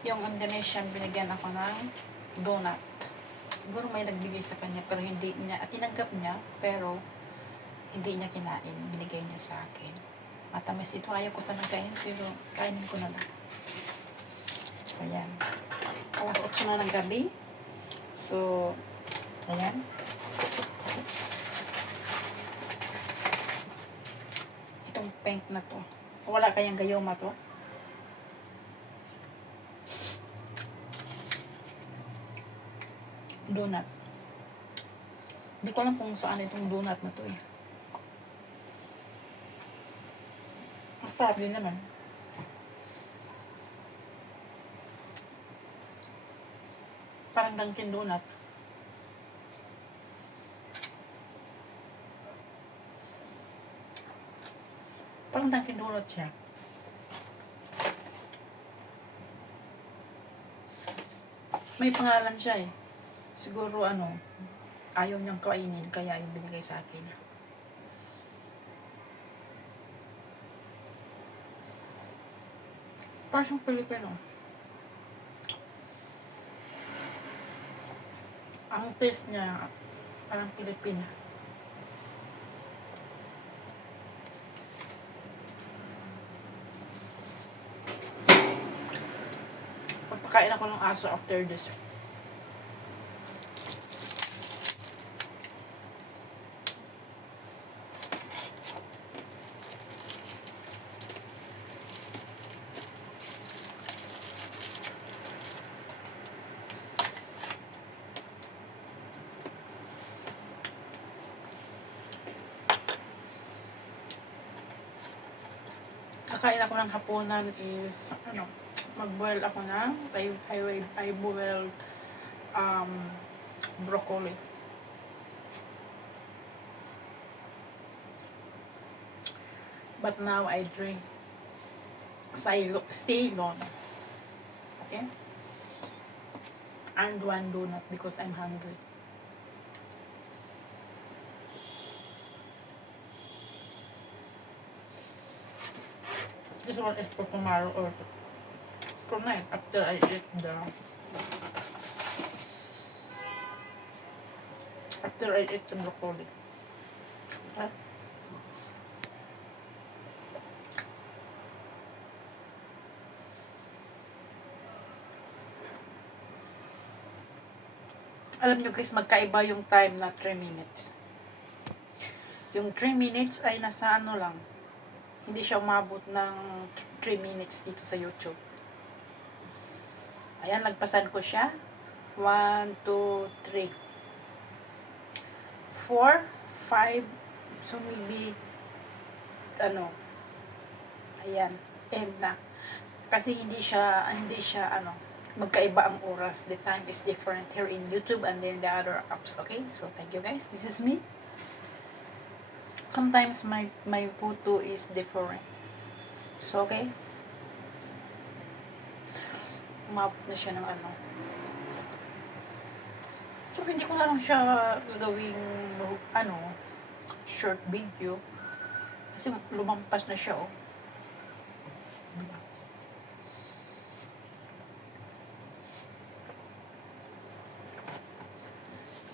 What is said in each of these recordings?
Yung Indonesian, binigyan ako ng donut. Siguro may nagbigay sa kanya, pero hindi niya, at tinanggap niya, pero hindi niya kinain. Binigay niya sa akin. Matamis ito. Ayaw ko sana kain, pero kainin ko na lang. So, yan. Alas 8 na ng gabi. So, ayan. Itong pink na to. Wala kayang gayoma to. Donut. Hindi ko alam kung saan itong donut na to eh. Ang sarap din naman. Parang Dunkin Donut. Parang Dunkin Donut siya. May pangalan siya eh. Siguro ayaw niyang kainin, kaya yung binigay sa akin. Parang siyang Pilipino. Ang taste niya, parang Pilipino. Pagpakain ako ng aso after this. Kakain ako ng hapunan is, mag-boil ako ng, I boil broccoli. But now I drink Ceylon. Okay? And one donut because I'm hungry. This one is for tomorrow or tonight after I eat the broccoli. Okay? Alam nyo guys, magkaiba yung time na 3 minutes. Yung 3 minutes ay nasa lang. Hindi siya umabot ng 3 minutes dito sa YouTube. Ayan, nagpasan ko siya. 1, 2, 3, 4, 5. So maybe, ayan, end na. Kasi hindi siya, magkaiba ang oras. The time is different here in YouTube and then the other apps. Okay, so thank you guys. This is me. Sometimes my photo is different. So, okay. Umabot na siya ng So, hindi ko na lang siya gagawing, short video. Kasi lumampas na siya, oh. Diba?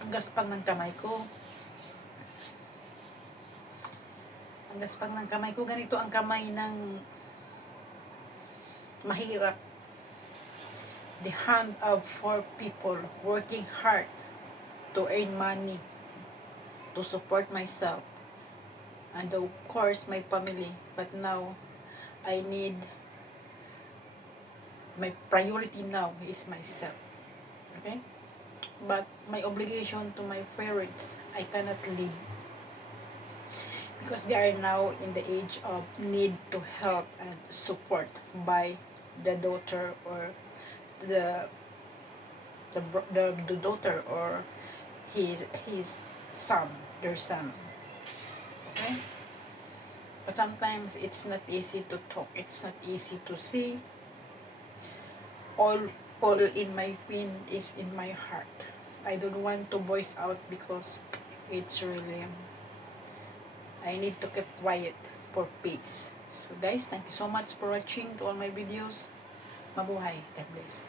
Ang gaspang ng kamay ko. Ang gaspang ng kamay ko. Ganito ang kamay ng mahirap. The hand of 4 people working hard to earn money, to support myself, and of course my family. But now, my priority now is myself. Okay? But my obligation to my parents, I cannot leave. Because they are now in the age of need to help and support by the daughter or the daughter or his son, their son. Okay? But sometimes it's not easy to talk. It's not easy to see. All in my pain is in my heart. I don't want to voice out because it's really, I need to keep quiet for peace. So guys, thank you so much for watching to all my videos. Mabuhay. God bless.